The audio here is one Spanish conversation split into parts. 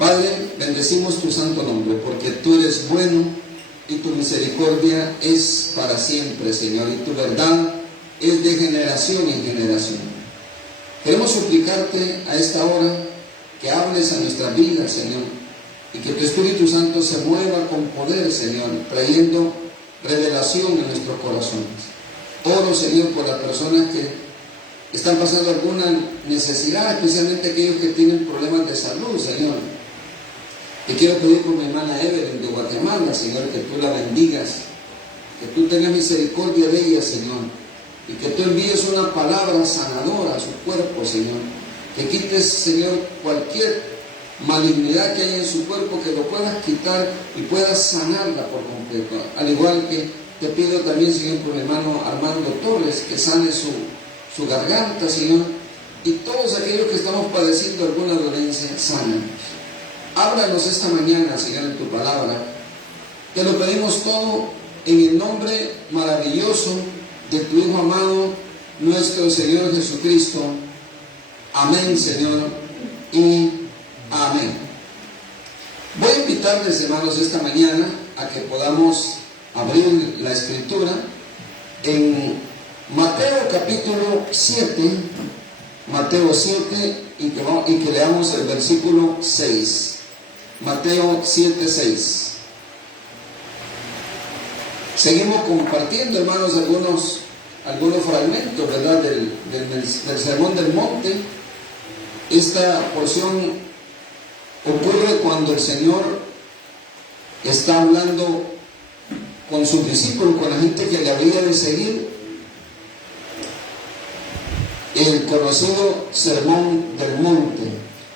Padre, bendecimos tu santo nombre, porque tú eres bueno y tu misericordia es para siempre, Señor, y tu verdad es de generación en generación. Queremos suplicarte a esta hora que hables a nuestras vidas, Señor, y que tu Espíritu Santo se mueva con poder, Señor, trayendo revelación en nuestros corazones. Oro, Señor, por las personas que están pasando alguna necesidad, especialmente aquellos que tienen problemas de salud, Señor. Y quiero pedir por mi hermana Evelyn de Guatemala, Señor, que tú la bendigas, que tú tengas misericordia de ella, Señor, y que tú envíes una palabra sanadora a su cuerpo, Señor, que quites, Señor, cualquier malignidad que haya en su cuerpo, que lo puedas quitar y puedas sanarla por completo. Al igual que te pido también, Señor, por mi hermano Armando Torres, que sane su garganta, Señor, y todos aquellos que estamos padeciendo alguna dolencia, sánanos. Háblanos esta mañana, Señor, en tu palabra. Te lo pedimos todo en el nombre maravilloso de tu Hijo amado, nuestro Señor Jesucristo. Amén, Señor, y amén. Voy a invitarles, hermanos, esta mañana a que podamos abrir la Escritura en Mateo capítulo 7, Mateo 7, y que leamos el versículo 6. Mateo 7, 6. Seguimos compartiendo, hermanos, algunos fragmentos, ¿verdad?, del Sermón del Monte. Esta porción ocurre cuando el Señor está hablando con sus discípulos, con la gente que le habría de seguir, el conocido Sermón del Monte.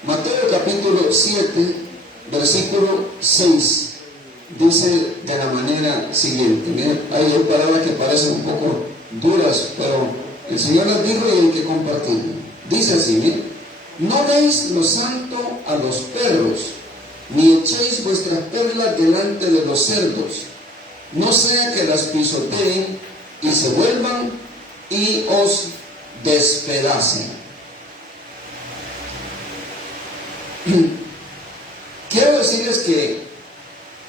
Mateo capítulo 7, versículo 6, dice de la manera siguiente. Miren, hay palabras que parecen un poco duras, pero el Señor las dijo y hay que compartirlo. Dice así, miren: no deis lo santo a los perros, ni echéis vuestras perlas delante de los cerdos, no sea que las pisoteen y se vuelvan y os despedacen. Quiero decirles que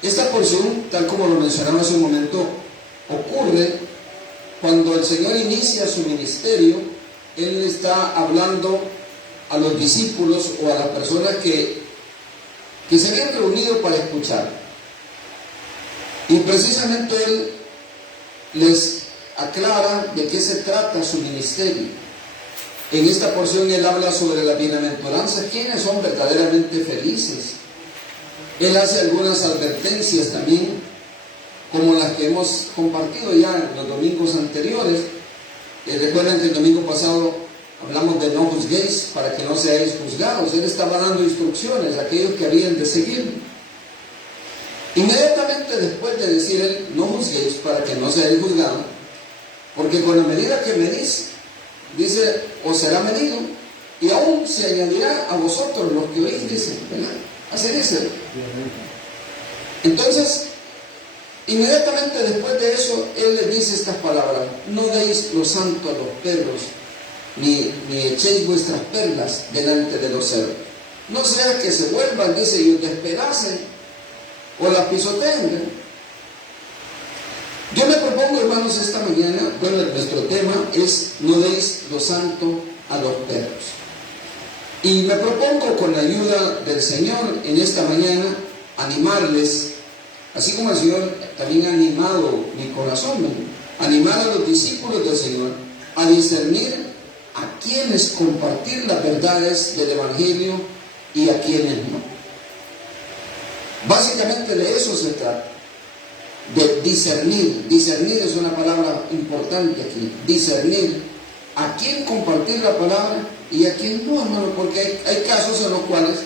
esta porción, tal como lo mencionaba hace un momento, ocurre cuando el Señor inicia su ministerio. Él está hablando a los discípulos o a las personas que se habían reunido para escuchar. Y precisamente Él les aclara de qué se trata su ministerio. En esta porción Él habla sobre la bienaventuranza, quiénes son verdaderamente felices. Él hace algunas advertencias también, como las que hemos compartido ya en los domingos anteriores. Recuerdan que el domingo pasado hablamos de no juzguéis para que no seáis juzgados. Él estaba dando instrucciones a aquellos que habían de seguir. Inmediatamente después de decir él, no juzguéis para que no seáis juzgados, porque con la medida que medís, dice, os será medido, y aún se añadirá a vosotros los que oís, dice, ¿verdad? Así dice. Entonces, inmediatamente después de eso, Él les dice estas palabras: no deis lo santo a los perros, ni echéis vuestras perlas delante de los cerdos. No sea que se vuelvan, dice, y os despedacen, o las pisoteen. Yo me propongo, hermanos, esta mañana, bueno, nuestro tema es no deis lo santo a los perros. Y me propongo, con la ayuda del Señor, en esta mañana, animarles, así como el Señor también ha animado mi corazón, animar a los discípulos del Señor a discernir a quienes compartir las verdades del Evangelio y a quienes no. Básicamente de eso se trata, de discernir. Discernir es una palabra importante aquí, discernir a quién compartir la palabra y a quién no, hermano, porque hay casos en los cuales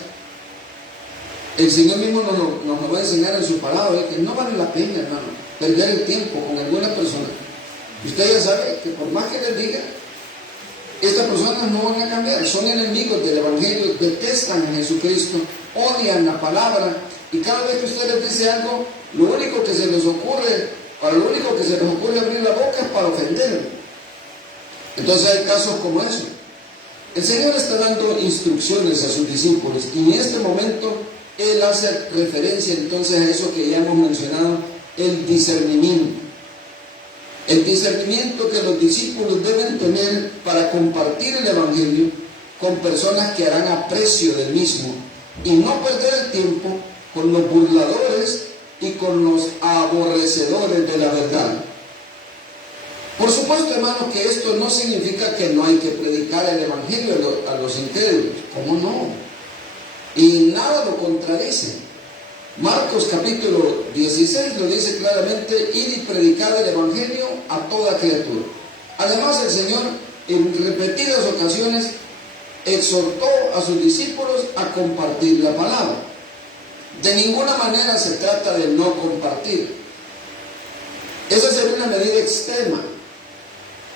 el Señor mismo nos lo va a enseñar en su palabra, que no vale la pena, hermano, perder el tiempo con alguna persona. Y usted ya sabe que por más que les diga, estas personas no van a cambiar, son enemigos del Evangelio, detestan a Jesucristo, odian la palabra, y cada vez que usted les dice algo, lo único que se les ocurre abrir la boca es para ofender. Entonces hay casos como eso. El Señor está dando instrucciones a sus discípulos, y en este momento Él hace referencia entonces a eso que ya hemos mencionado, el discernimiento. El discernimiento que los discípulos deben tener para compartir el Evangelio con personas que harán aprecio del mismo y no perder el tiempo con los burladores y con los aborrecedores de la verdad. Por supuesto, hermanos, que esto no significa que no hay que predicar el Evangelio a los incrédulos. ¿Cómo no? Y nada lo contradice. Marcos capítulo 16 lo dice claramente: id y predicad el Evangelio a toda criatura. Además, el Señor en repetidas ocasiones exhortó a sus discípulos a compartir la palabra. De ninguna manera se trata de no compartir. Esa sería una medida extrema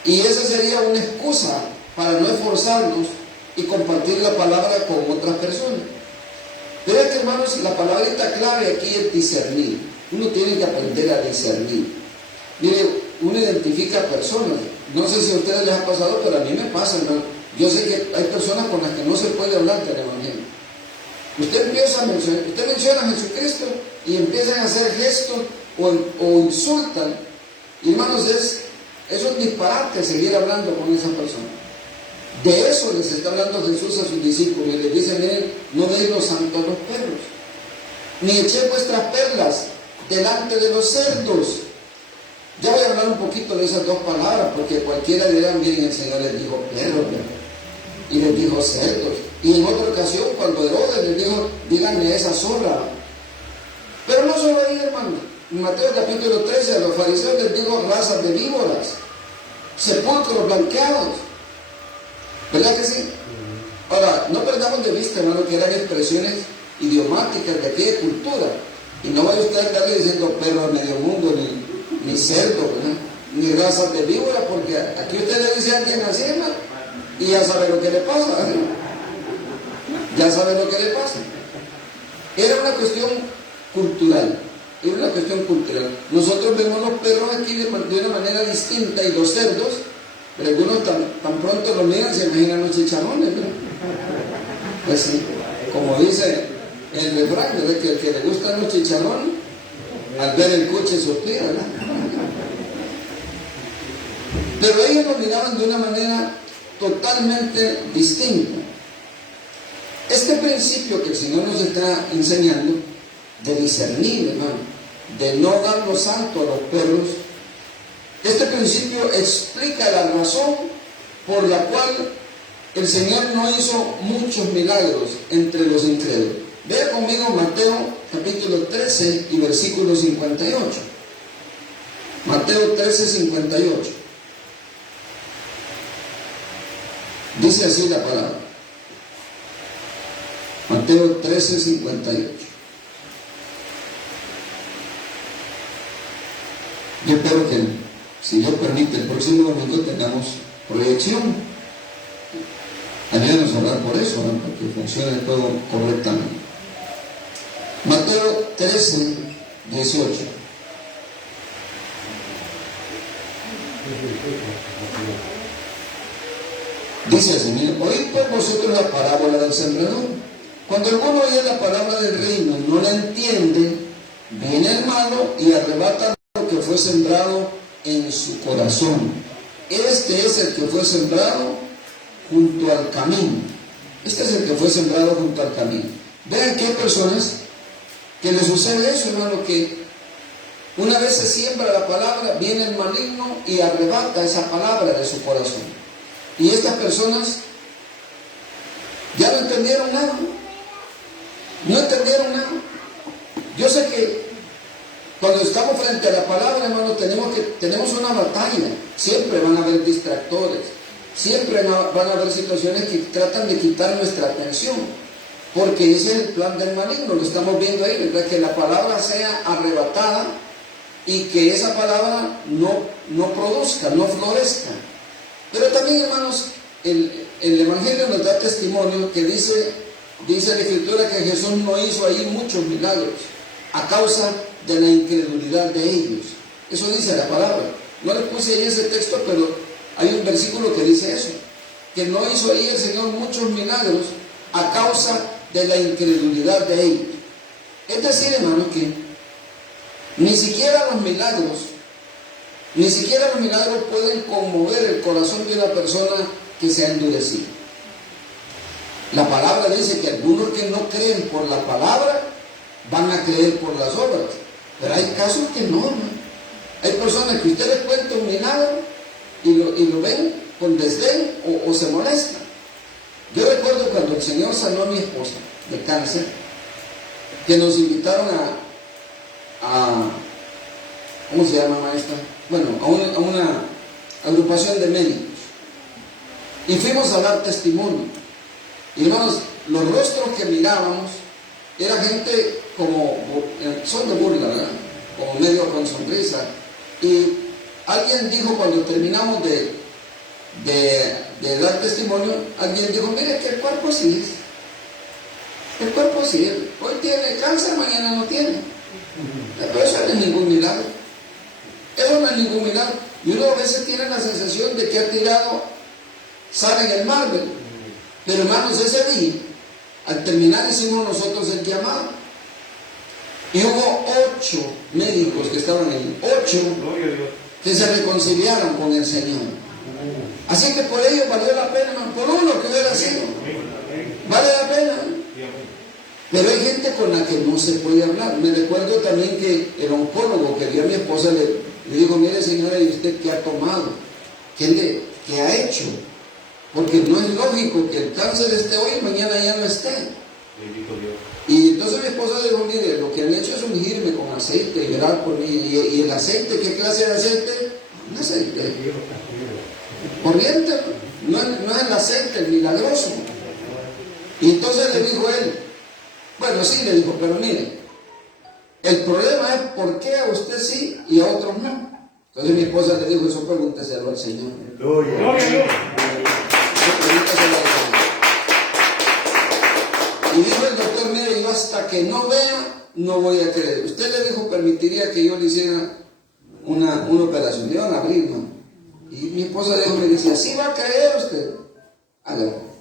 y esa sería una excusa para no esforzarnos y compartir la palabra con otras personas. Pero es que, hermanos, la palabrita clave aquí es discernir. Uno tiene que aprender a discernir. Mire, uno identifica personas. No sé si a ustedes les ha pasado, pero a mí me pasa, hermano. Yo sé que hay personas con las que no se puede hablar del Evangelio. Usted menciona a Jesucristo y empiezan a hacer gestos o insultan. Y, hermanos, es un disparate seguir hablando con esa persona. De eso les está hablando Jesús a sus discípulos y les dice: miren, no deis lo santo a los perros, ni echéis vuestras perlas delante de los cerdos. Ya voy a hablar un poquito de esas dos palabras, porque cualquiera dirá: miren, el Señor les dijo perros y les dijo cerdos, y en otra ocasión cuando Herodes les dijo: díganme esa zorra. Pero no solo ahí, hermanos. En Mateo capítulo 13 a los fariseos les dijo: razas de víboras, sepulcros blanqueados. ¿Verdad que sí? Ahora, no perdamos de vista, hermano, que eran expresiones idiomáticas de aquella cultura. Y no vaya usted a estarle diciendo perro a medio mundo, ni cerdo, ¿verdad? Ni razas de víbora, porque aquí usted le dice a alguien así, hermano, y ya sabe lo que le pasa, ¿verdad? Ya sabe lo que le pasa. Era una cuestión cultural. Era una cuestión cultural. Nosotros vemos los perros aquí de una manera distinta, y los cerdos, pero algunos tan pronto lo miran, se imaginan los chicharrones, ¿no? Pues sí, como dice el refrán, ¿verdad? Que el que le gustan los chicharrones, al ver el coche suspira, ¿verdad? Pero ellos lo miraban de una manera totalmente distinta. Este principio que el Señor nos está enseñando, de discernir, hermano, de no dar lo santo a los perros, este principio explica la razón por la cual el Señor no hizo muchos milagros entre los incrédulos. Vea conmigo Mateo capítulo 13 y versículo 58. Mateo 13, 58. Dice así la palabra. Mateo 13, 58. Yo espero que, si Dios permite, el próximo domingo tengamos proyección. Ayúdenos a orar por eso, ¿no? Para que funcione todo correctamente. Mateo 13, 18. Dice así: miren, oíd pues vosotros la parábola del sembrador. Cuando alguno oye la palabra del reino y no la entiende, viene el malo y arrebata lo que fue sembrado en su corazón. Este es el que fue sembrado junto al camino. Este es el que fue sembrado junto al camino. Vean que hay personas que les sucede eso, hermano, que una vez se siembra la palabra, viene el maligno y arrebata esa palabra de su corazón. Y estas personas ya no entendieron nada. No entendieron nada. Yo sé que cuando estamos frente a la palabra, hermano, tenemos una batalla. Siempre van a haber distractores. Siempre van a haber situaciones que tratan de quitar nuestra atención. Porque ese es el plan del maligno. Lo estamos viendo ahí, ¿verdad? Que la palabra sea arrebatada y que esa palabra no produzca, no florezca. Pero también, hermanos, el Evangelio nos da testimonio que dice la Escritura que Jesús no hizo ahí muchos milagros a causa de la incredulidad de ellos. Eso dice la palabra. No le puse ahí ese texto, pero hay un versículo que dice eso, que no hizo ahí el Señor muchos milagros a causa de la incredulidad de ellos. Es decir, hermanos, que ni siquiera los milagros pueden conmover el corazón de una persona que se ha endurecido. La palabra dice que algunos que no creen por la palabra van a creer por las obras. Pero hay casos que no, ¿no? Hay personas que usted les cuenta un milagro y lo ven con desdén o se molestan. Yo recuerdo cuando el Señor sanó a mi esposa de cáncer, que nos invitaron a ¿cómo se llama, maestra? Bueno, a una agrupación de médicos. Y fuimos a dar testimonio. Y hermanos, los rostros que mirábamos era gente como, son de burla, ¿verdad? Como medio con sonrisa. Y alguien dijo cuando terminamos de dar testimonio, alguien dijo, mire que el cuerpo sí es. El cuerpo sí es. Hoy tiene cáncer, mañana no tiene. Pero eso no es ningún milagro. Eso no es ningún milagro. Y uno a veces tiene la sensación de que ha tirado sal en el mar, ¿verdad? Pero hermanos, ese día, al terminar hicimos nosotros el llamado. Y hubo 8 médicos que estaban ahí, 8 que se reconciliaron con el Señor. Así que por ello valió la pena, hermano, por uno que hubiera sido. Vale la pena. Pero hay gente con la que no se puede hablar. Me recuerdo también que el oncólogo que vio a mi esposa le dijo, mire señora, ¿y usted qué ha tomado? ¿Qué ha hecho? Porque no es lógico que el cáncer esté hoy y mañana ya no esté. Y entonces mi esposa le dijo, mire, lo que han hecho es ungirme con aceite y orar por mí. ¿Y el aceite? ¿Qué clase de aceite? Un aceite corriente, no es el aceite, el milagroso. Y entonces le dijo él, bueno, sí, le dijo, pero mire, el problema es por qué a usted sí y a otros no. Entonces mi esposa le dijo, eso pregúnteselo al Señor. Y dijo el doctor, mire, yo hasta que no vea, no voy a creer. Usted le dijo, permitiría que yo le hiciera una operación. Le iban a abrir, ¿no? Y mi esposa dijo, me decía, ¿sí va a creer usted? Hágalo.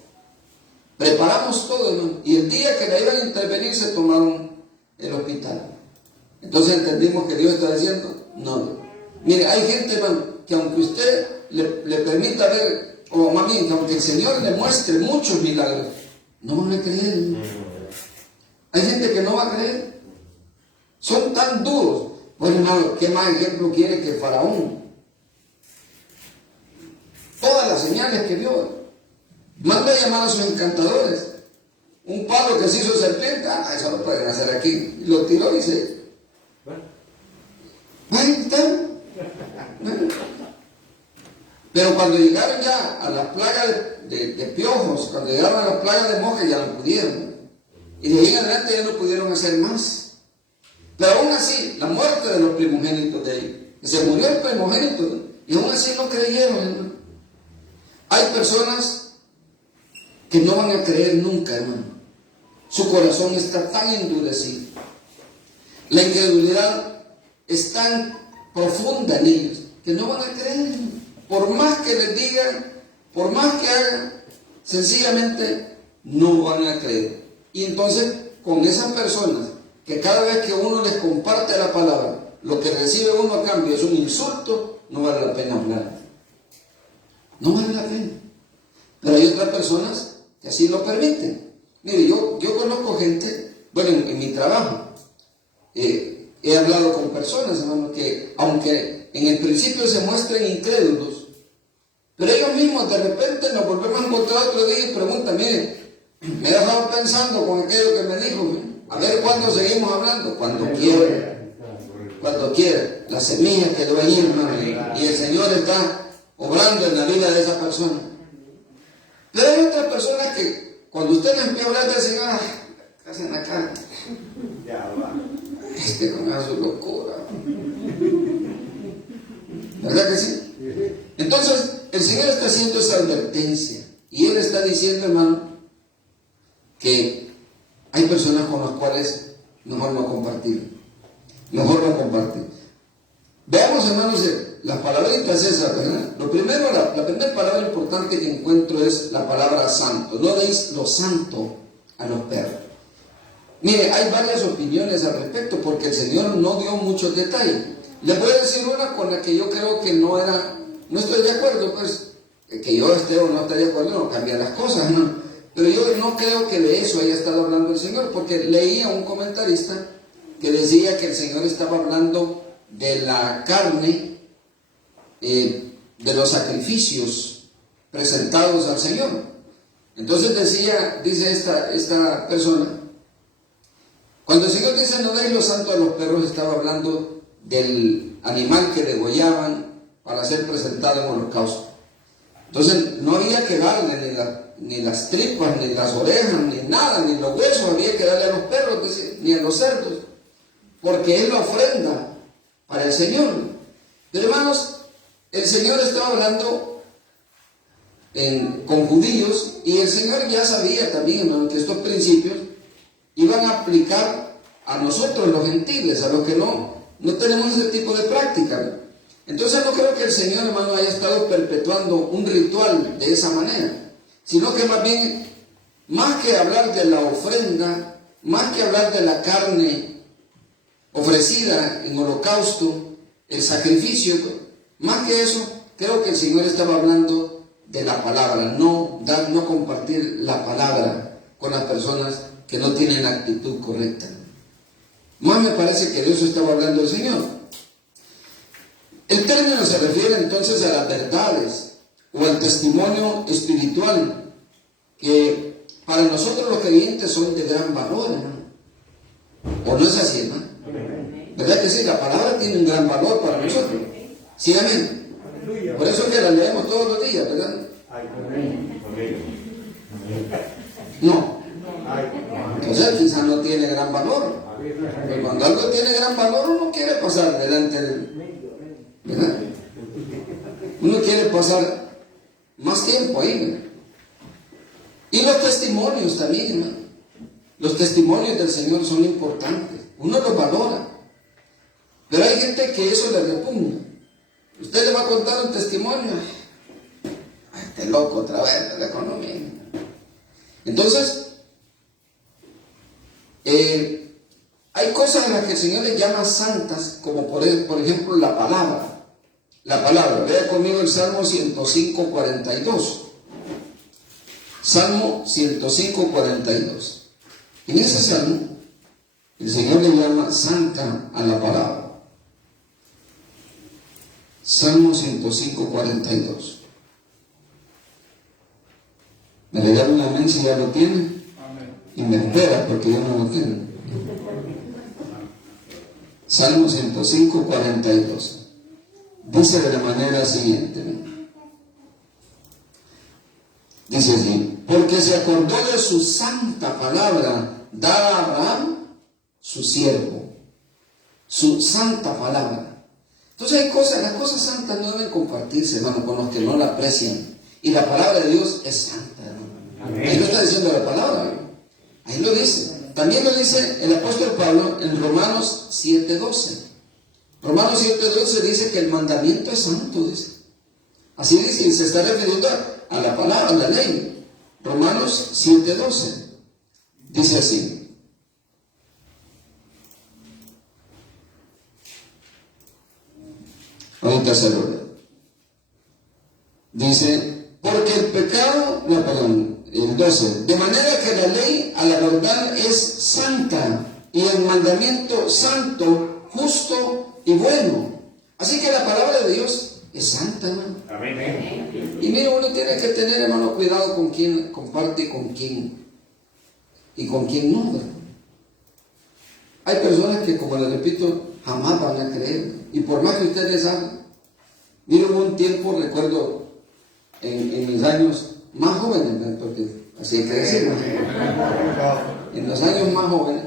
Preparamos todo, hermano. Y el día que le iban a intervenir, se tomaron el hospital. Entonces entendimos que Dios está diciendo, no. Mire, hay gente, hermano, que aunque usted le permita ver, o más bien, que aunque el Señor le muestre muchos milagros, no van a creer. Hay gente que no va a creer. Son tan duros. Bueno, hermano, ¿qué más ejemplo quiere que Faraón? Todas las señales que vio. Manda a llamar a sus encantadores. Un palo que se hizo serpiente, eso lo pueden hacer aquí. Y lo tiró y dice, bueno. Pero cuando llegaron ya a las plagas de piojos, cuando llegaron a las plagas de moscas, ya no pudieron. Y de ahí en adelante ya no pudieron hacer más. Pero aún así, la muerte de los primogénitos de ellos, que se murió el primogénito, y aún así no creyeron, hermano. Hay personas que no van a creer nunca, hermano. Su corazón está tan endurecido. La incredulidad es tan profunda en ellos que no van a creer. Por más que les digan, por más que hagan, sencillamente no van a creer. Y entonces, con esas personas que cada vez que uno les comparte la palabra, lo que recibe uno a cambio es un insulto, no vale la pena hablar. No vale la pena. Pero hay otras personas que así lo permiten. Mire, yo conozco gente, bueno, en mi trabajo, he hablado con personas, hermano, que aunque en el principio se muestren incrédulos, pero ellos mismos de repente nos volvemos a encontrar otro día y preguntan, mire, me he dejado pensando con aquello que me dijo, a ver cuándo seguimos hablando, cuando quiera, la semilla quedó ahí, hermano, y el Señor está obrando en la vida de esa persona. Pero hay otras personas que cuando usted les empieza a hablar del Señor, ¿qué hacen acá? Ya va. Es que no me hace su locura. ¿Verdad que sí? Entonces, el Señor está haciendo esa advertencia. Y Él está diciendo, hermano, que hay personas con las cuales mejor no compartir. Mejor no compartir. Veamos, hermanos, las palabritas esas, ¿verdad? Lo primero, la primera palabra importante que encuentro es la palabra santo. No deis lo santo a los perros. Mire, hay varias opiniones al respecto porque el Señor no dio muchos detalles. Le voy a decir una con la que yo creo que no estoy de acuerdo, pues, que yo esté o no esté de acuerdo no cambia las cosas, ¿no? Pero yo no creo que de eso haya estado hablando el Señor, porque leía un comentarista que decía que el Señor estaba hablando de la carne, de los sacrificios presentados al Señor. Entonces dice esta persona, cuando el Señor dice no deis lo santo a los perros, estaba hablando del animal que degollaban para ser presentado en holocausto. Entonces no había que darle ni las tripas, ni las orejas, ni nada, ni los huesos había que darle a los perros, ni a los cerdos, porque es la ofrenda para el Señor. Pero hermanos, el Señor estaba hablando con judíos, y el Señor ya sabía también, hermano, que estos principios iban a aplicar a nosotros los gentiles, a los que no tenemos ese tipo de práctica. Entonces no creo que el Señor, hermano, haya estado perpetuando un ritual de esa manera, sino que más bien, más que hablar de la ofrenda, más que hablar de la carne ofrecida en holocausto, el sacrificio, más que eso, creo que el Señor estaba hablando de la palabra, no compartir la palabra con las personas que no tienen la actitud correcta. Más me parece que de eso estaba hablando el Señor. El término se refiere entonces a las verdades o al testimonio espiritual que para nosotros los creyentes son de gran valor, hermano. ¿O no es así, hermano? ¿Verdad que sí? La palabra tiene un gran valor para nosotros. ¿Sí, amén? Por eso es que la leemos todos los días, ¿verdad? No. Entonces quizás no tiene gran valor. Pero cuando algo tiene gran valor, uno quiere pasar delante del... ¿verdad? Uno quiere pasar más tiempo ahí, ¿verdad? Y los testimonios también, hermano. Los testimonios del Señor son importantes. Uno los valora. Pero hay gente que eso le repugna. Usted le va a contar un testimonio. Ay, este loco otra vez de la economía. Entonces, hay cosas en las que el Señor les llama santas, como por ejemplo la palabra. La palabra, vea conmigo el Salmo 105, 42. Salmo 105, 42. En ese salmo, el Señor le llama santa a la palabra. Salmo 105, 42. Me le da una amén si ya lo tiene. Y me espera porque yo no lo tengo. Salmo 105, 42. Dice de la manera siguiente. Dice así: porque se acordó de su santa palabra, dada a Abraham, su siervo. Su santa palabra. Entonces las cosas santas no deben compartirse, hermano, con los que no la aprecian. Y la palabra de Dios es santa, hermano. Ahí lo está diciendo la palabra, hermano. Ahí lo dice. También lo dice el apóstol Pablo en Romanos 7:12. Romanos 7:12 dice que el mandamiento es santo, dice. Así dice, y se está refiriendo a la palabra, a la ley. Romanos 7:12. Dice así. Ahorita se lo leo. Dice, porque el pecado, el 12, de manera que la ley a la verdad es santa y el mandamiento santo, justo y bueno. Así que la palabra de Dios es santa, hermano. Amén. Y mira, uno tiene que tener, hermano, cuidado con quién comparte y con quién no, ¿verdad? Hay personas que, como les repito, jamás van a creer. Y por más que ustedes hagan, mire, hubo un tiempo, recuerdo, en mis años más jóvenes, ¿verdad? Porque así hay que decirlo, en los años más jóvenes,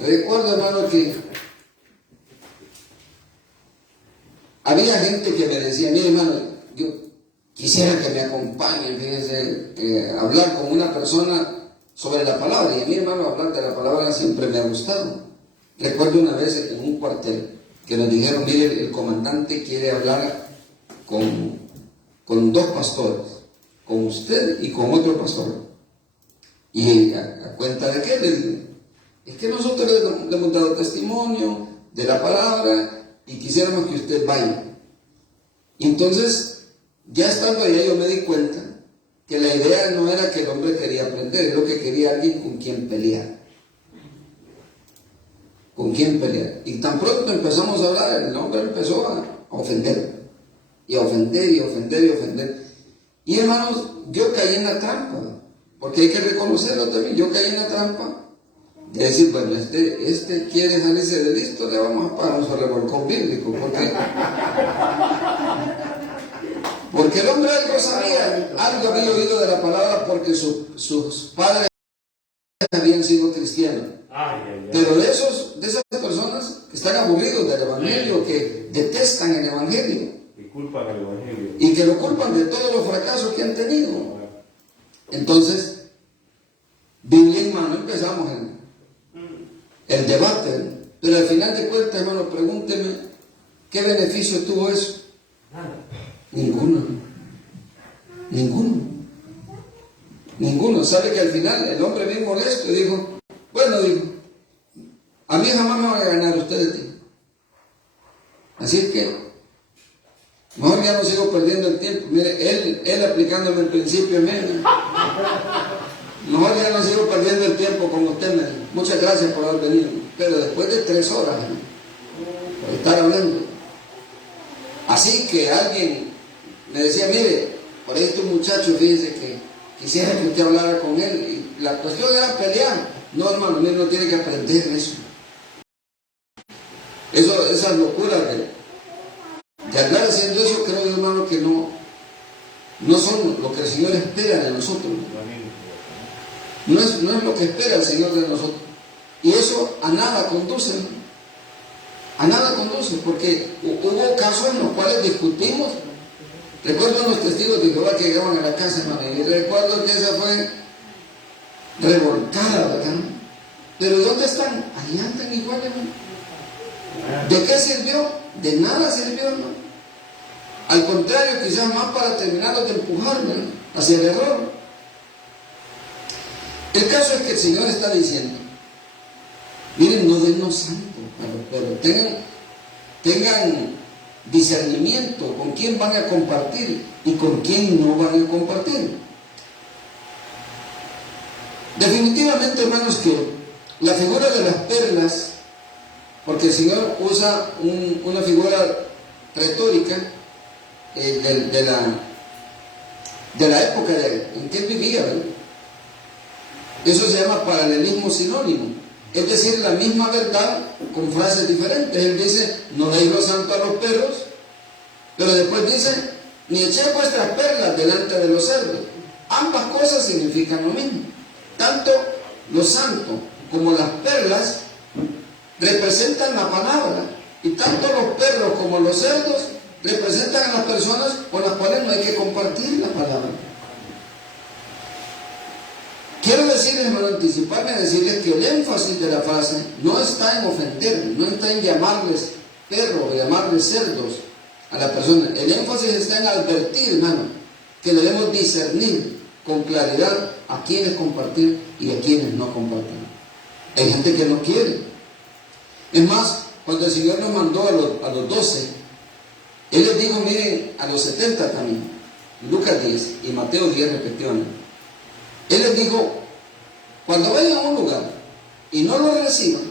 recuerdo, hermano, que había gente que me decía, mire, hermano, yo quisiera que me acompañen, fíjense, hablar con una persona sobre la palabra. Y a mí, hermano, hablar de la palabra siempre me ha gustado. Recuerdo una vez en un cuartel que nos dijeron, mire, el comandante quiere hablar con dos pastores, con usted y con otro pastor. Y a cuenta de qué, le digo, es que nosotros le hemos dado testimonio de la palabra y quisiéramos que usted vaya. Y entonces, ya estando allá, yo me di cuenta que la idea no era que el hombre quería aprender, es lo que quería alguien con quien pelear. ¿Con quién pelear? Y tan pronto empezamos a hablar, el hombre empezó a ofender. Y a ofender, y a ofender, y a ofender. Y hermanos, yo caí en la trampa. Porque hay que reconocerlo también. Yo caí en la trampa de decir, bueno, este quiere salirse de listo, le vamos a pagar un revolcón bíblico. Porque el hombre algo sabía, algo había oído de la palabra porque sus padres habían sido cristianos. Pero de esas personas que están aburridos del evangelio, que detestan el evangelio y culpan el evangelio y que lo culpan de todos los fracasos que han tenido. Entonces, Biblia en mano, empezamos el debate. Pero al final de cuentas, hermano, pregúnteme, ¿qué beneficio tuvo eso? Ninguno. Sabe que al final el hombre bien molesto y dijo, bueno, dijo, a mí jamás me van a ganar ustedes, dijo. Así es que mejor ya no sigo perdiendo el tiempo. Mire, él aplicándome el principio medio. Mejor ya no sigo perdiendo el tiempo con usted, me dijo. Muchas gracias por haber venido. Pero después de 3 horas, ¿no?, por estar hablando. Así que alguien me decía, mire, por ahí este muchacho, fíjese que quisiera que usted hablara con él. Y la cuestión era pelear. No, hermano, uno no tiene que aprender eso. Esas locuras de andar haciendo eso, creo, hermano, que no son lo que el Señor espera de nosotros. No es lo que espera el Señor de nosotros. Y eso a nada conduce, ¿no? A nada conduce, porque hubo casos en los cuales discutimos. Recuerdo a los testigos de Jehová que llegaban a la casa, hermano, y recuerdo que esa fue revolcada, ¿verdad? Pero ¿dónde están? Ahí andan igual, hermano. ¿De qué sirvió? De nada sirvió, ¿no? Al contrario, quizás más para terminarlos de empujarme, ¿no?, hacia el error. El caso es que el Señor está diciendo, miren, no denos santo, pero tengan discernimiento con quién van a compartir y con quién no van a compartir. Definitivamente, hermanos, que la figura de las perlas, porque el Señor usa una figura retórica de la época en que él vivía, ¿verdad? Eso se llama paralelismo sinónimo, es decir, la misma verdad con frases diferentes. Él dice, no deis lo santo a los perros, pero después dice, ni echéis vuestras perlas delante de los cerdos. Ambas cosas significan lo mismo. Tanto lo santo como las perlas representan la palabra, y tanto los perros como los cerdos representan a las personas con las cuales no hay que compartir la palabra. Quiero decirles, hermano, anticiparme a decirles que el énfasis de la frase no está en ofender, no está en llamarles perros o llamarles cerdos a la persona. El énfasis está en advertir, hermano, que debemos discernir con claridad a quienes compartir y a quienes no compartir. Hay gente que no quiere. Es más, cuando el Señor nos mandó a los 12, Él les dijo, miren, a los 70 también, Lucas 10 y Mateo 10 respectivamente. Él les dijo, cuando vayan a un lugar y no lo reciban,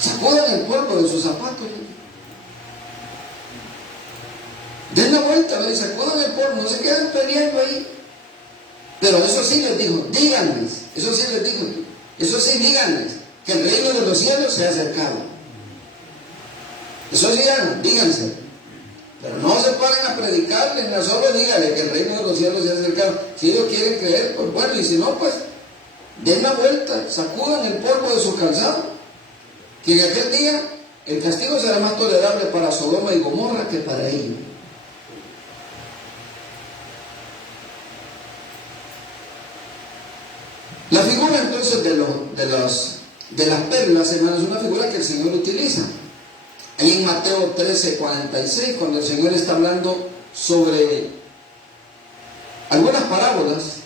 sacudan el polvo de sus zapatos, den la vuelta, y sacudan el polvo, no se queden peleando ahí. Pero eso sí les dijo, díganles, eso sí díganles, que el reino de los cielos se ha acercado. Eso sí, díganse. Pero no se paren a predicarles, no solo díganle que el reino de los cielos se ha acercado. Si ellos quieren creer, pues bueno, y si no, pues den la vuelta, sacudan el polvo de su calzado. Que en aquel día el castigo será más tolerable para Sodoma y Gomorra que para ellos. La figura entonces de las perlas, hermanos, es una figura que el Señor utiliza. Ahí en Mateo 13:46, cuando el Señor está hablando sobre algunas parábolas,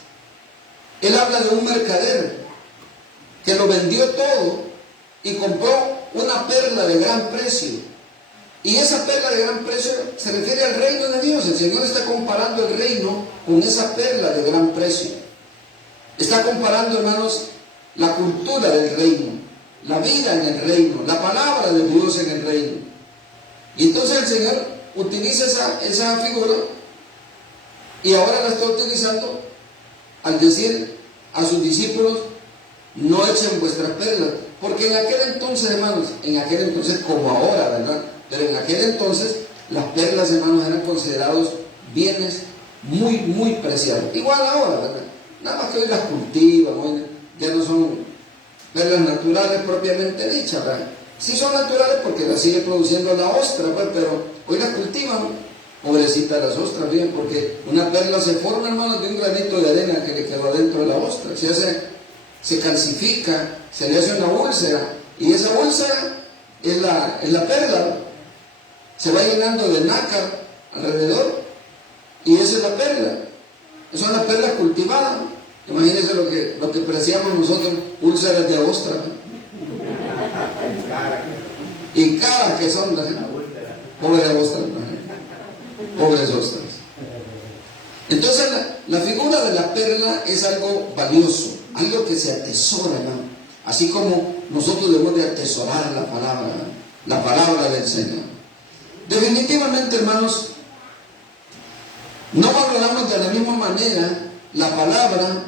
Él habla de un mercader que lo vendió todo y compró una perla de gran precio. Y esa perla de gran precio se refiere al reino de Dios. El Señor está comparando el reino con esa perla de gran precio. Está comparando, hermanos, la cultura del reino, la vida en el reino, la palabra de Dios en el reino. Y entonces el Señor utiliza esa figura y ahora la está utilizando al decir a sus discípulos: no echen vuestras perlas. Porque en aquel entonces, hermanos, en aquel entonces como ahora, ¿verdad? Pero en aquel entonces las perlas, hermanos, eran considerados bienes muy, muy preciados. Igual ahora, ¿verdad? Nada más que hoy las cultivan, hoy ya no son perlas naturales propiamente dichas, ¿verdad? Sí son naturales porque las sigue produciendo la ostra, pues, pero hoy las cultivan. Pobrecitas las ostras, bien, porque una perla se forma, hermanos, de un granito de arena que le quedó dentro de la ostra. Se calcifica, se le hace una úlcera, y esa úlcera es la perla. Se va llenando de nácar alrededor, y esa es la perla. Son las perlas cultivadas. Imagínense lo que apreciamos nosotros, úlceras de ostra, ¿no? Y caras que son las pobres ostras, ¿no? Pobres ostras. Entonces la figura de la perla es algo valioso, algo que se atesora, ¿no? Así como nosotros debemos de atesorar la palabra del Señor. Definitivamente, hermanos, no valoramos de la misma manera la palabra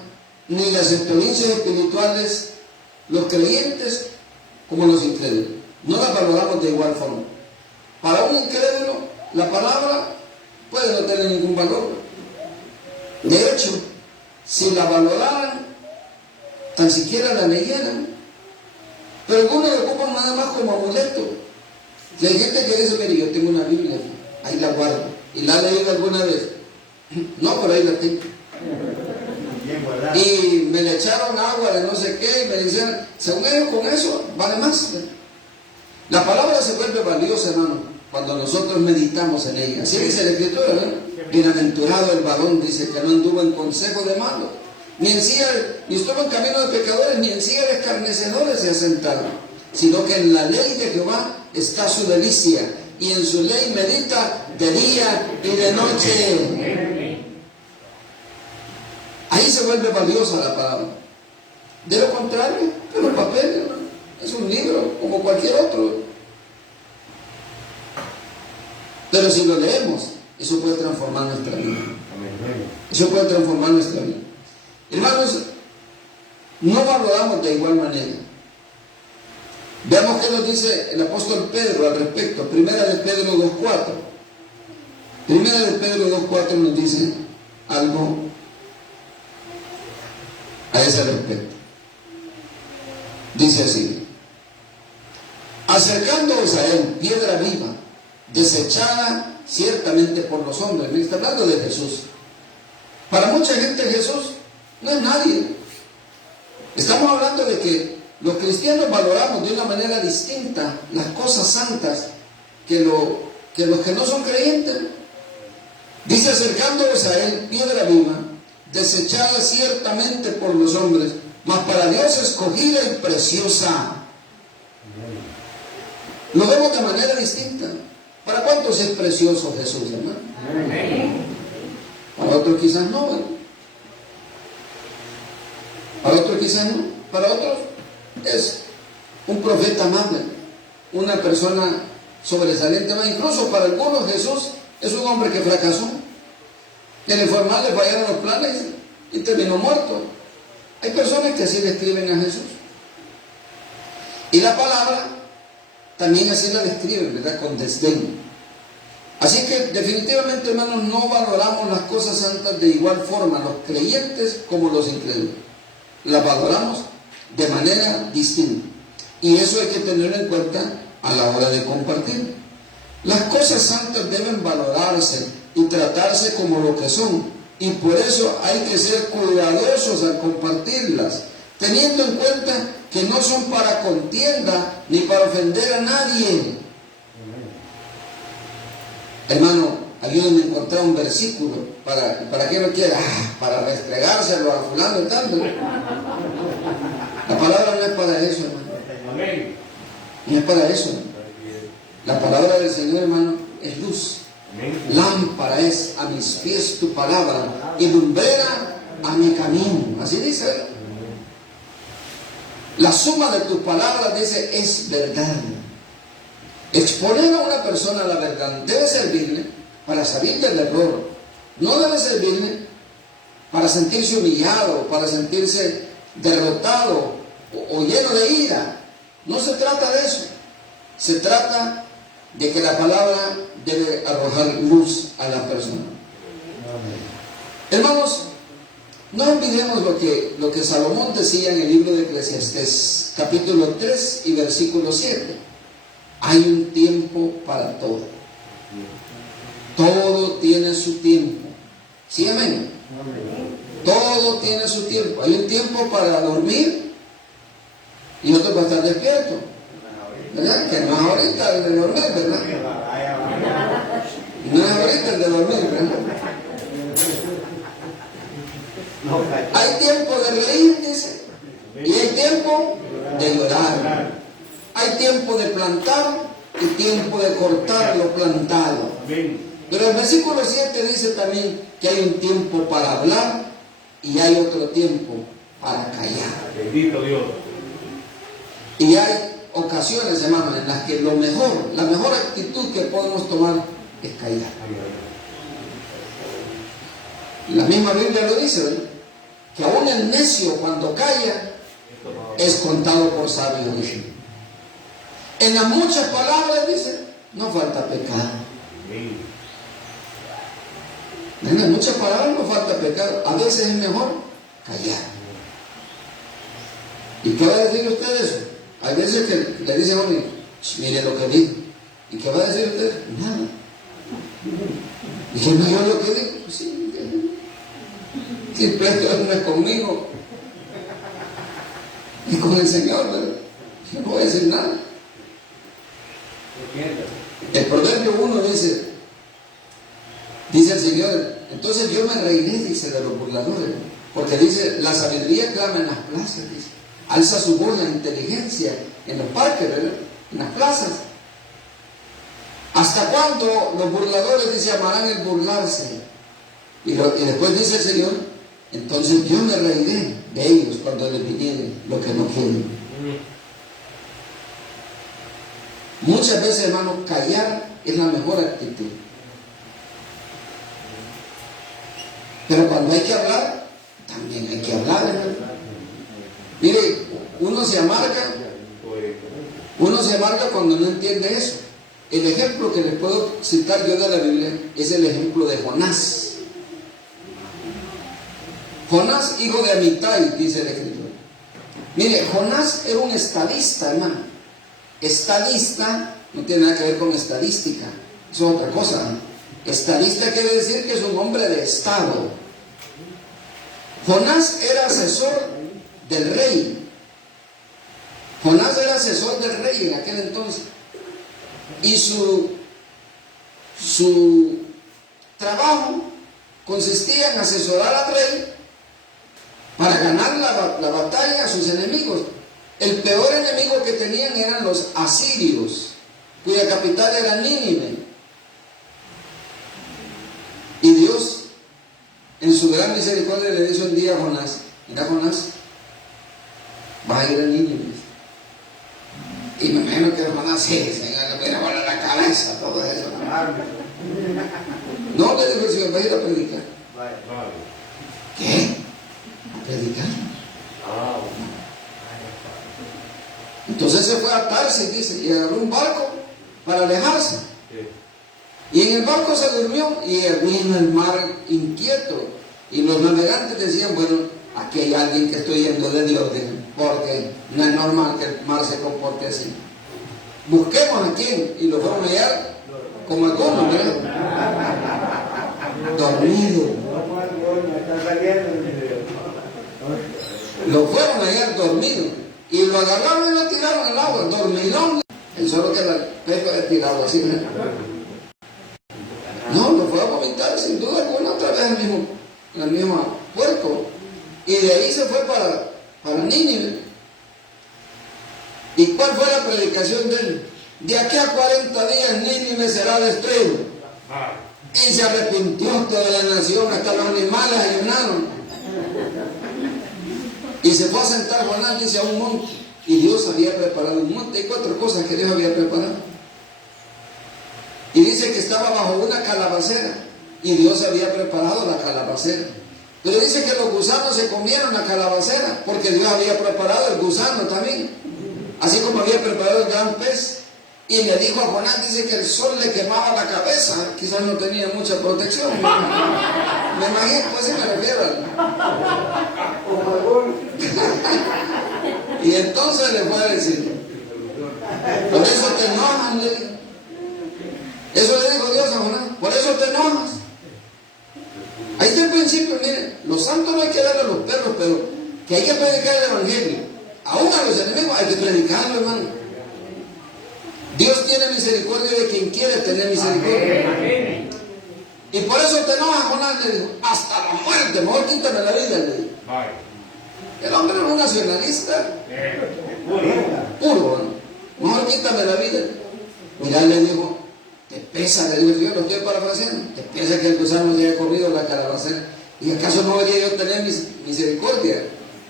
ni las experiencias espirituales, los creyentes como los incrédulos. No las valoramos de igual forma. Para un incrédulo, la palabra puede no tener ningún valor. De hecho, si la valoraran, tan siquiera la leyeran. Pero algunos la ocupan nada más como amuleto. Y hay gente que dice: mire, yo tengo una Biblia, ahí la guardo. ¿Y la he leído alguna vez? No, pero ahí la tengo. Y me le echaron agua de no sé qué, y me decían, según ellos, con eso vale más. La palabra se vuelve valiosa, hermano, cuando nosotros meditamos en ella. Así dice la Escritura, ¿no? Bienaventurado el varón, dice, que no anduvo en consejo de malos, ni estuvo en camino de pecadores, ni en silla de escarnecedores se ha sentado, sino que en la ley de Jehová está su delicia, y en su ley medita de día y de noche. Ahí se vuelve valiosa la palabra. De lo contrario, pero papel, hermano, es un libro como cualquier otro. Pero si lo leemos, eso puede transformar nuestra vida. Eso puede transformar nuestra vida. Hermanos, no valoramos de igual manera. Veamos qué nos dice el apóstol Pedro al respecto. Primera de Pedro 2.4. Primera de Pedro 2.4 nos dice algo a ese respecto. Dice así: acercándoos a él, piedra viva, desechada ciertamente por los hombres. Me está hablando de Jesús. Para mucha gente Jesús no es nadie. Estamos hablando de que los cristianos valoramos de una manera distinta las cosas santas que los que no son creyentes. Dice: acercándoos a él, piedra viva, desechada ciertamente por los hombres, mas para Dios escogida y preciosa. Lo vemos de manera distinta. ¿Para cuántos es precioso Jesús, hermano? Para otros quizás no, ¿verdad? Para otros quizás no. Para otros es un profeta más, ¿verdad? Una persona sobresaliente más. Incluso para algunos Jesús es un hombre que fracasó. Que le fue mal, le fallaron los planes y terminó muerto. Hay personas que así describen a Jesús. Y la palabra también así la describe, ¿verdad? Con desdén. Así que definitivamente, hermanos, no valoramos las cosas santas de igual forma, los creyentes como los incrédulos. Las valoramos de manera distinta. Y eso hay que tenerlo en cuenta a la hora de compartir. Las cosas santas deben valorarse y tratarse como lo que son. Y por eso hay que ser cuidadosos al compartirlas, teniendo en cuenta que no son para contienda ni para ofender a nadie. Hermano, ayúdenme a encontrar un versículo. ¿Para qué lo quiere? Para restregárselo a fulano y tal. La palabra no es para eso, hermano. Amén. No es para eso. La palabra del Señor, hermano, es luz. Lámpara es a mis pies tu palabra y lumbrera a mi camino. Así dice él. La suma de tus palabras, dice, es verdad. Exponer a una persona a la verdad debe servirle para salir del error. No debe servirle para sentirse humillado, para sentirse derrotado o lleno de ira. No se trata de eso. Se trata de que la palabra debe arrojar luz a la persona. Hermanos, no olvidemos lo que Salomón decía en el libro de Eclesiastés, capítulo 3 y versículo 7. Hay un tiempo para todo. Todo tiene su tiempo. ¿Sí, amén? Todo tiene su tiempo. Hay un tiempo para dormir y otro para estar despierto. ¿Verdad? Que no es ahorita el de dormir, ¿verdad? No es ahorita el de dormir, ¿verdad? Hay tiempo de reír, dice, y hay tiempo de llorar. Hay tiempo de plantar y tiempo de cortar lo plantado. Pero el versículo 7 dice también que hay un tiempo para hablar y hay otro tiempo para callar. Bendito Dios. Y hay ocasiones, hermanos, en las que la mejor actitud que podemos tomar es callar. La misma Biblia lo dice, ¿verdad? Que aún el necio cuando calla es contado por sabio, dice. En las muchas palabras, dice, no falta pecado. En las muchas palabras no falta pecado. A veces es mejor callar. ¿Y qué va a decir usted de eso? Hay veces que le dicen a uno, mire lo que dijo. ¿Y qué va a decir usted? Nada. ¿Y qué no yo lo que digo? Pues sí, siempre esto no es conmigo. Y con el Señor, ¿verdad? Yo no voy a decir nada. El Proverbio 1 dice el Señor, entonces yo me reiré, dice, de los burladores, porque dice, la sabiduría clama en las plazas, dice, alza su voz la inteligencia en los parques, ¿verdad? En las plazas. ¿Hasta cuándo los burladores, dice, amarán el burlarse? Y después dice el Señor, entonces yo me reiré de ellos cuando les viniere lo que no quieren. Muchas veces, hermano, callar es la mejor actitud. Pero cuando hay que hablar, también hay que hablar, hermano. Mire, uno se amarga cuando no entiende eso. El ejemplo que les puedo citar yo de la Biblia es el ejemplo de Jonás. Jonás, hijo de Amitai, dice el escritor. Mire, Jonás era un estadista, hermano. Estadista no tiene nada que ver con estadística, eso es otra cosa. Estadista quiere decir que es un hombre de Estado. Jonás era asesor del rey. Jonás era asesor del rey en aquel entonces. Y su trabajo consistía en asesorar al rey para ganar la batalla a sus enemigos. El peor enemigo que tenían eran los asirios, cuya capital era Nínive. Y Dios, en su gran misericordia, le dice un día a Jonás, mira Jonás, vas a ir a Nínive. Y me imagino que Jonás, sí, Señor, le viene a volar la cabeza, todo eso. No, le dijo el Señor, va a ir a predicar. ¿Qué? ¿A predicar? Entonces se fue a Tarsis, dice, y agarró un barco para alejarse. Y en el barco se durmió y vino el mar inquieto. Y los navegantes decían, bueno, aquí hay alguien que estoy yendo de Dios, porque no es normal que el mar se comporte así. Busquemos a quién. Y lo fueron a hallar como algunos, ¿verdad? Dormido. Lo fueron a hallar dormido. Y lo agarraron y lo tiraron al agua, dormilón. El solo que la pesca había tirado así, ¿verdad? No, lo fue a vomitar sin duda alguna otra vez en el mismo puerto. Y de ahí se fue para Nínive. ¿Y cuál fue la predicación de él? De aquí a 40 días Nínive será destruido. Y se arrepintió toda la nación, hasta los animales ayunaron. Y se fue a sentar Jonás, dice, a un monte. Y Dios había preparado un monte. Hay 4 cosas que Dios había preparado. Y dice que estaba bajo una calabacera. Y Dios había preparado la calabacera. Pero dice que los gusanos se comieron la calabacera, porque Dios había preparado el gusano también. Así como había preparado el gran pez. Y le dijo a Jonás, dice que el sol le quemaba la cabeza. Quizás no tenía mucha protección. Me imagino, pues sí me refiero. Y entonces le fue a decir, por eso te enojas, le dijo. Eso le dijo Dios a Jonás, por eso te enojas. Ahí está el principio, miren, los santos no hay que darle a los perros, pero que hay que predicar el evangelio. Aún a los enemigos hay que predicarlo, hermano. Dios tiene misericordia de quien quiere tener misericordia. Amén. Y por eso te enojas, Jonás, le dijo, hasta la muerte, mejor quítame la vida, le dijo. El hombre era un nacionalista puro, ¿no? Mejor quítame la vida. Mira, le dijo, te pesa, le digo, yo lo estoy parafraseando, te pesa que el gusano se haya corrido la calabacera. ¿Y acaso no debería yo tener misericordia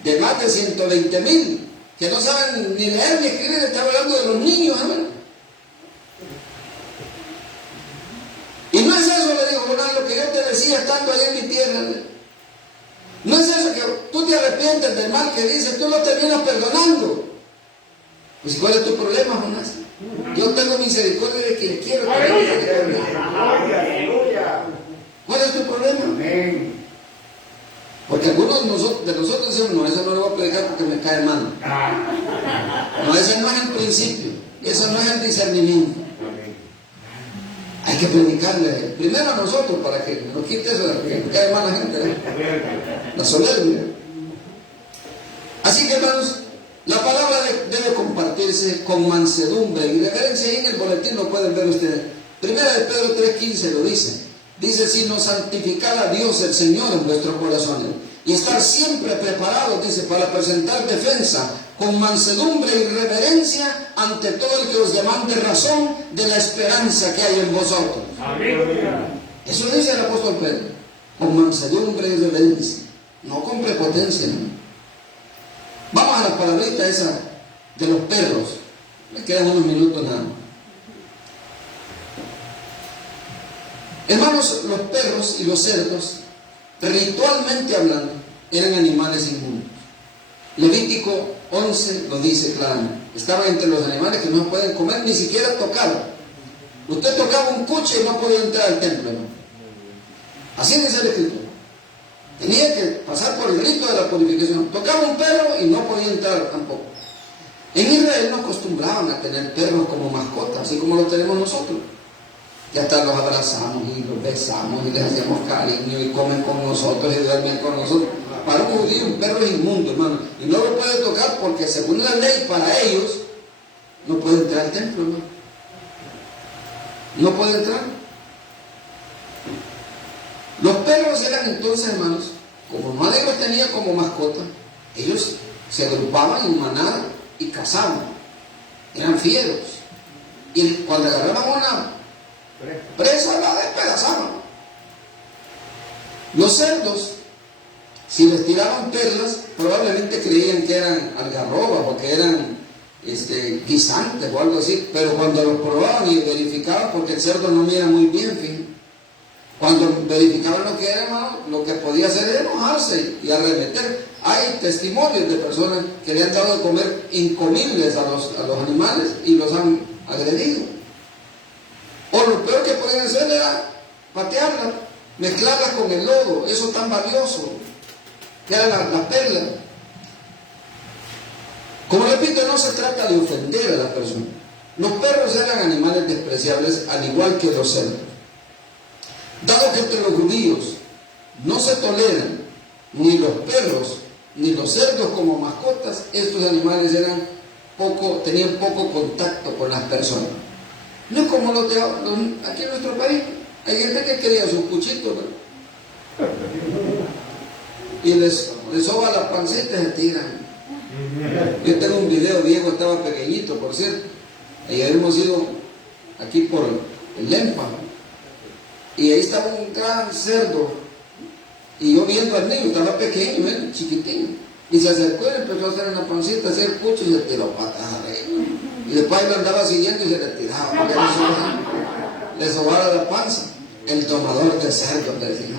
de más de 120,000 que no saben ni leer ni escribir? Estaba hablando de los niños, hermano. Y no es eso, le dijo Jonás, lo que yo te decía estando allá en mi tierra. No es eso que tú te arrepientes del mal que dices, tú lo terminas perdonando. Pues ¿cuál es tu problema, Jonás? Yo tengo misericordia de quien quiero tener misericordia. ¿Cuál es tu problema? Porque algunos de nosotros decimos, no, eso no lo voy a predicar porque me cae mal. No, ese no es el principio, eso no es el discernimiento. Hay que predicarle primero a nosotros para que nos quite eso de que cae mal la gente, ¿no? La soberbia. Así que, hermanos, la palabra debe compartirse con mansedumbre y reverencia. Ahí en el boletín lo pueden ver ustedes. Primera de Pedro 3:15 lo dice. Dice, sino santificar a Dios el Señor en vuestros corazones y estar siempre preparados, dice, para presentar defensa con mansedumbre y reverencia ante todo el que os demande razón de la esperanza que hay en vosotros. Amén. Eso dice el apóstol Pedro, con mansedumbre y reverencia, no con prepotencia, ¿no? Vamos a la palabrita esa de los perros. Me quedan unos minutos nada más. Hermanos, los perros y los cerdos, ritualmente hablando, eran animales inmundos. Levítico 11 lo dice claramente. Estaban entre los animales que no pueden comer, ni siquiera tocar. Usted tocaba un coche y no podía entrar al templo, ¿no? Así dice el escritor. Tenía que pasar por el rito de la purificación. Tocaba un perro y no podía entrar tampoco. En Israel no acostumbraban a tener perros como mascotas, así como los tenemos nosotros. Ya hasta los abrazamos y los besamos y les hacemos cariño y comen con nosotros y duermen con nosotros. Para un judío un perro es inmundo, hermano. Y no lo puede tocar porque según la ley para ellos no puede entrar al templo, hermano. No puede entrar. Los perros eran entonces, hermanos, como nadie los tenía como mascota, ellos se agrupaban en manada y cazaban. Eran fieros. Y cuando agarraban una presa la despedazaban. Los cerdos, si les tiraban perlas, probablemente creían que eran algarrobas o que eran guisantes o algo así, pero cuando los probaban y verificaban, porque el cerdo no mira muy bien, fíjense, cuando verificaban lo que era, hermano, lo que podía hacer era enojarse y arremeter. Hay testimonios de personas que le han dado de comer incomibles a los animales y los han agredido. O lo peor que podían hacer era patearlas, mezclarlas con el lodo, eso tan valioso, que era la perla. Como repito, no se trata de ofender a las personas. Los perros eran animales despreciables, al igual que los cerdos. Dado que entre los judíos no se toleran ni los perros ni los cerdos como mascotas, estos animales tenían poco contacto con las personas. No es como los aquí en nuestro país. Hay gente que cría sus cuchitos, ¿no? Y les soba la pancita y se tiran. Yo tengo un video, Diego estaba pequeñito, por cierto. Ahí habíamos ido aquí por el Lempa. Y ahí estaba un gran cerdo. Y yo viendo al niño, estaba pequeño, chiquitín. Y se acercó y empezó a hacer una pancita, hacer pucho y se tiró para atrás. Y después él lo andaba siguiendo y se le tiraba para que le sobara la panza. El domador de cerdos, decía.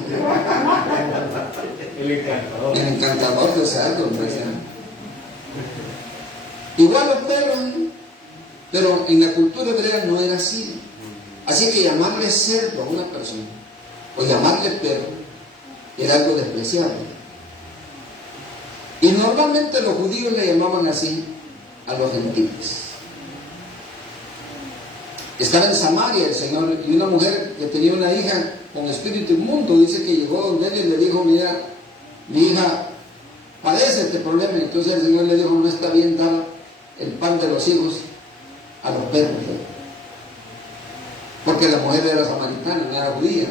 El encantador. El encantador de cerdos, decía. Igual los perros, pero en la cultura hebrea no era así. Así que llamarle cerdo a una persona o llamarle perro era algo despreciable. Y normalmente los judíos le llamaban así a los gentiles. Estaba en Samaria el Señor y una mujer que tenía una hija con espíritu inmundo, dice que llegó donde él y le dijo: mira, mi hija padece este problema. Y entonces el Señor le dijo: no está bien dar el pan de los hijos a los perros, porque la mujer era samaritana, no era judía.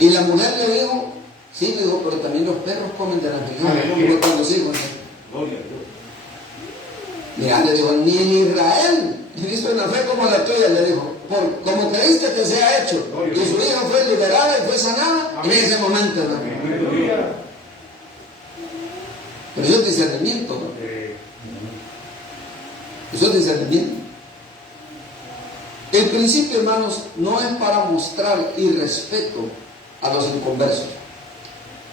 Y la mujer le dijo: sí, le dijo, pero también los perros comen de las migajas con los hijos. Mira, le dijo: ni en Israel hizo una fe como la tuya, le dijo, como creíste que se ha hecho. Y su hija fue liberada y fue sanada en ese momento, ¿no? Pero eso es discernimiento, ¿no? Eso es discernimiento. El principio, hermanos, no es para mostrar irrespeto a los inconversos.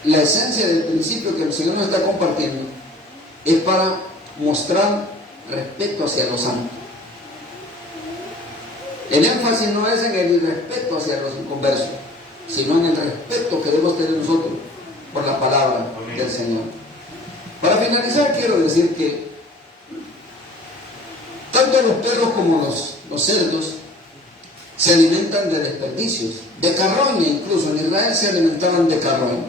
La esencia del principio que el Señor nos está compartiendo es para mostrar respeto hacia los santos. El énfasis no es en el irrespeto hacia los inconversos, sino en el respeto que debemos tener nosotros por la palabra del Señor. Para finalizar, quiero decir que tanto los perros como los cerdos se alimentan de desperdicios, de carroña. Incluso en Israel se alimentaban de carroña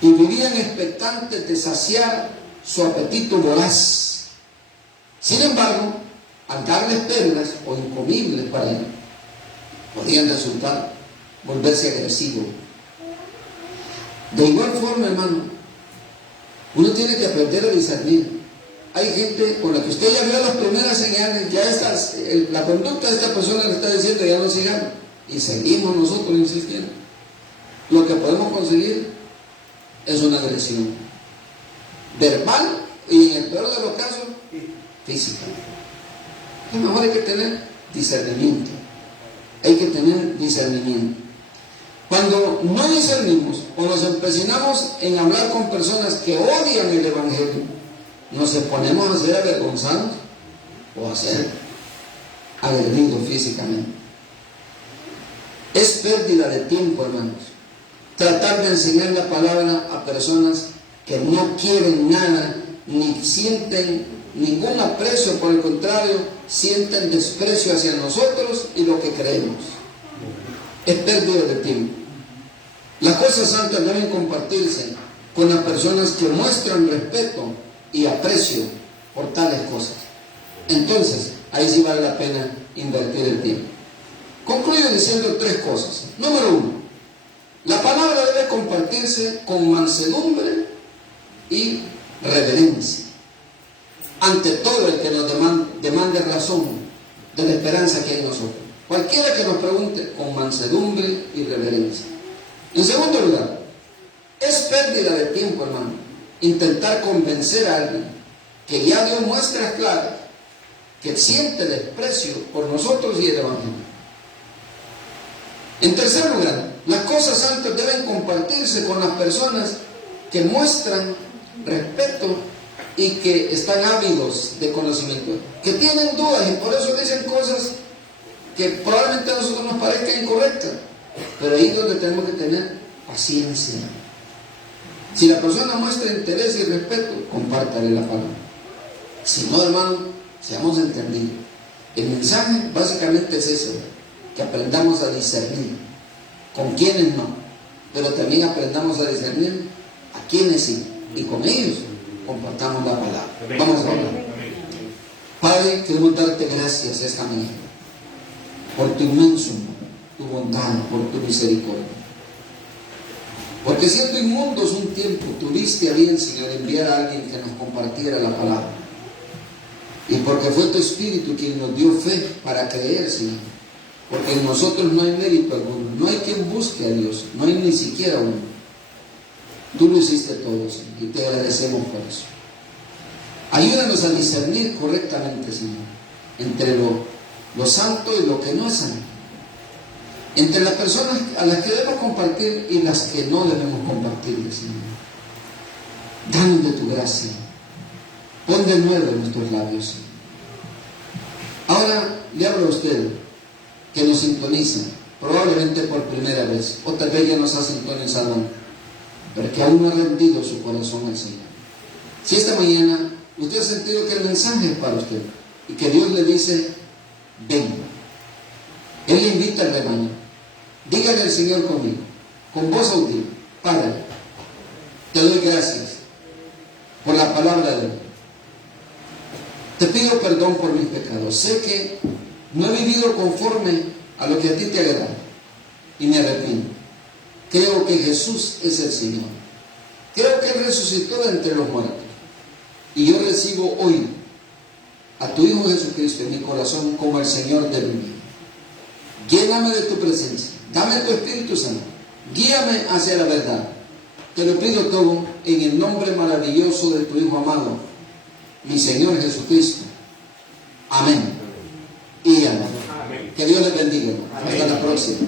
y vivían expectantes de saciar su apetito voraz. Sin embargo, al darles perlas o incomibles para ellos, podían resultar volverse agresivos. De igual forma, hermano, uno tiene que aprender a discernir. Hay gente con la que usted ya vio las primeras señales, ya la conducta de esta persona le está diciendo: ya no sigamos, y seguimos nosotros insistiendo. Lo que podemos conseguir es una agresión verbal y, en el peor de los casos, física. Es mejor hay que tener discernimiento. Hay que tener discernimiento. Cuando no discernimos o nos empecinamos en hablar con personas que odian el Evangelio, nos exponemos a ser avergonzados o a ser agredidos físicamente. Es pérdida de tiempo, hermanos, tratar de enseñar la palabra a personas que no quieren nada, ni sienten ningún aprecio, por el contrario, sienten desprecio hacia nosotros y lo que creemos. Es pérdida de tiempo. Las cosas santas deben compartirse con las personas que muestran respeto y aprecio por tales cosas. Entonces, ahí sí vale la pena invertir el tiempo. Concluyo diciendo 3 cosas. Número 1, la palabra debe compartirse con mansedumbre y reverencia ante todo el que nos demande razón de la esperanza que hay en nosotros. Cualquiera que nos pregunte, con mansedumbre y reverencia. En segundo lugar, es pérdida de tiempo, hermano, intentar convencer a alguien que ya Dios muestra claro que siente desprecio por nosotros y el Evangelio. En tercer lugar, las cosas santas deben compartirse con las personas que muestran respeto y que están ávidos de conocimiento, que tienen dudas y por eso dicen cosas que probablemente a nosotros nos parezcan incorrectas, pero ahí es donde tenemos que tener paciencia. Si la persona muestra interés y respeto, compártale la palabra. Si no, hermano, seamos entendidos. El mensaje básicamente es eso, que aprendamos a discernir con quienes no, pero también aprendamos a discernir a quienes sí, y con ellos compartamos la palabra. Vamos a hablar. Padre, queremos darte gracias esta mañana por tu inmenso amor, tu bondad, por tu misericordia. Porque siendo inmundos un tiempo, tuviste a bien, Señor, enviar a alguien que nos compartiera la palabra. Y porque fue tu Espíritu quien nos dio fe para creer, Señor. Porque en nosotros no hay mérito alguno. No hay quien busque a Dios. No hay ni siquiera uno. Tú lo hiciste todo, Señor. Y te agradecemos por eso. Ayúdanos a discernir correctamente, Señor, entre lo santo y lo que no es santo. Entre las personas a las que debemos compartir y las que no debemos compartirle, Señor. Danos de tu gracia. Pon de nuevo en nuestros labios, Señor. Ahora le hablo a usted que nos sintoniza, probablemente por primera vez, o tal vez ya nos ha sintonizado, pero que aún no ha rendido su corazón al Señor. Si esta mañana usted ha sentido que el mensaje es para usted y que Dios le dice, ven, Él le invita al rebaño, dígale al Señor conmigo, con voz audible, Padre, te doy gracias por la palabra de Dios. Te pido perdón por mis pecados. Sé que no he vivido conforme a lo que a ti te agrada y me arrepiento. Creo que Jesús es el Señor. Creo que Él resucitó de entre los muertos. Y yo recibo hoy a tu Hijo Jesucristo en mi corazón como el Señor de mi vida. Lléname de tu presencia. Dame tu Espíritu Santo. Guíame hacia la verdad. Te lo pido todo en el nombre maravilloso de tu Hijo amado, mi Señor Jesucristo. Amén. Y amén. Que Dios les bendiga. Hasta la próxima.